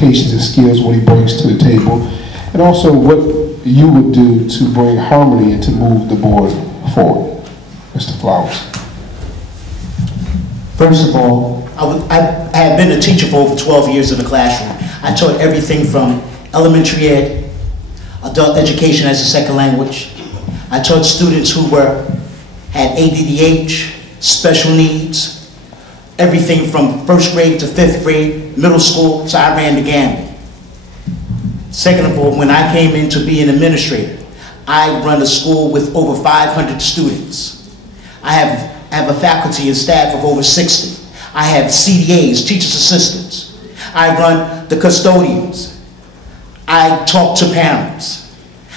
qualifications and skills, what he brings to the table, and also what you would do to bring harmony and to move the board forward. Mr. Flowers. First of all, I have been a teacher for over 12 years in the classroom. I taught everything from elementary ed, adult education as a second language. I taught students who had ADDH, special needs, everything from first grade to fifth grade, middle school, so I ran the gamut. Second of all, when I came in to be an administrator, I run a school with over 500 students. I have a faculty and staff of over 60. I have CDAs, teachers assistants. I run the custodians. I talk to parents.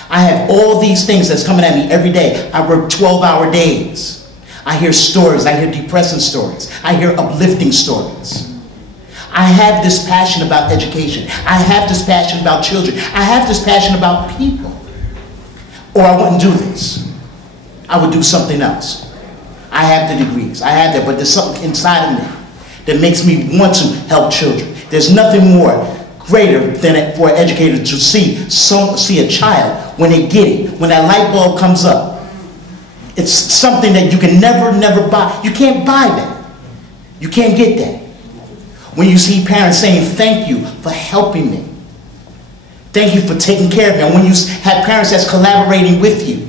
I have all these things that's coming at me every day. I work 12-hour days. I hear stories, I hear depressing stories. I hear uplifting stories. I have this passion about education. I have this passion about children. I have this passion about people. Or I wouldn't do this. I would do something else. I have the degrees, I have that, but there's something inside of me that makes me want to help children. There's nothing more greater than for an educator to see a child when they get it, when that light bulb comes up. It's something that you can never buy. You can't buy that. You can't get that. When you see parents saying, thank you for helping me. Thank you for taking care of me. And when you have parents that's collaborating with you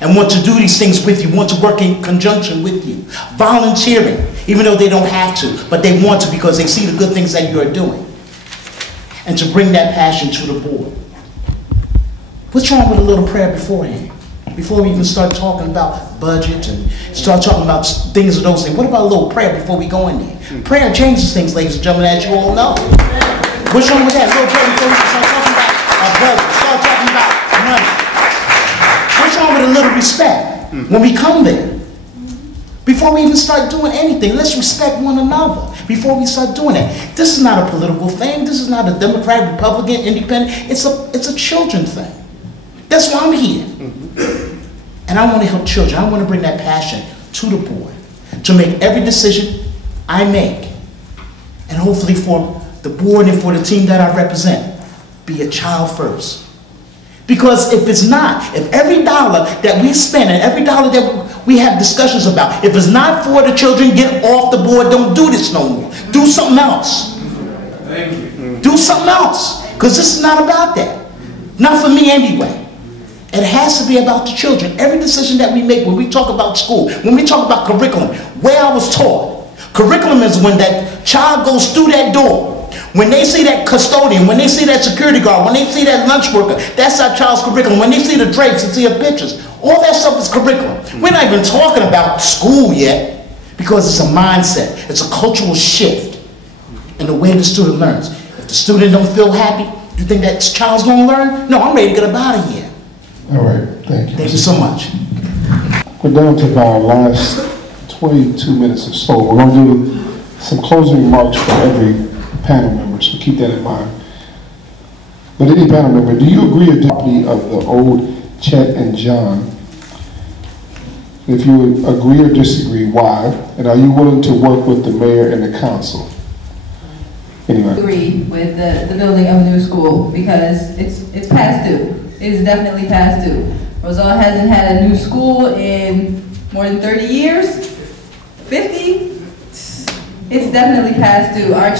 and want to do these things with you, want to work in conjunction with you, volunteering, even though they don't have to, but they want to because they see the good things that you are doing. And to bring that passion to the board. What's wrong with a little prayer beforehand? Before we even start talking about budget and start talking about things of those things, what about a little prayer before we go in there? Prayer changes things, ladies and gentlemen, as you all know. What's wrong with that? A little prayer before we start talking about our budget, start talking about money. What's wrong with a little respect when we come there? Before we even start doing anything, let's respect one another before we start doing it. This is not a political thing. This is not a Democrat, Republican, Independent. It's a children thing. That's why I'm here. And I want to help children. I want to bring that passion to the board to make every decision I make, and hopefully for the board and for the team that I represent, be a child first. Because if it's not, if every dollar that we spend and every dollar that we have discussions about, if it's not for the children, get off the board, don't do this no more. Do something else. Thank you. Do something else. Because this is not about that. Not for me anyway. It has to be about the children. Every decision that we make when we talk about school, when we talk about curriculum, where I was taught, curriculum is when that child goes through that door. When they see that custodian, when they see that security guard, when they see that lunch worker, that's our child's curriculum. When they see the drapes and see the pictures, all that stuff is curriculum. We're not even talking about school yet because it's a mindset. It's a cultural shift in the way the student learns. If the student don't feel happy, you think that child's going to learn? No, I'm ready to get up out of here. All right, thank you. Thank you so much. We're down to our last 22 minutes or so. We're going to do some closing remarks for every panel member, so keep that in mind. But any panel member, do you agree or disagree of the old Chet and John? If you would agree or disagree, why? And are you willing to work with the mayor and the council? Anyway. I agree with the building of a new school because it's past due. It is definitely past due. Roselle hasn't had a new school in more than 30 years, 50. It's definitely past due. Our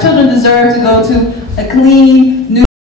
children deserve to go to a clean, new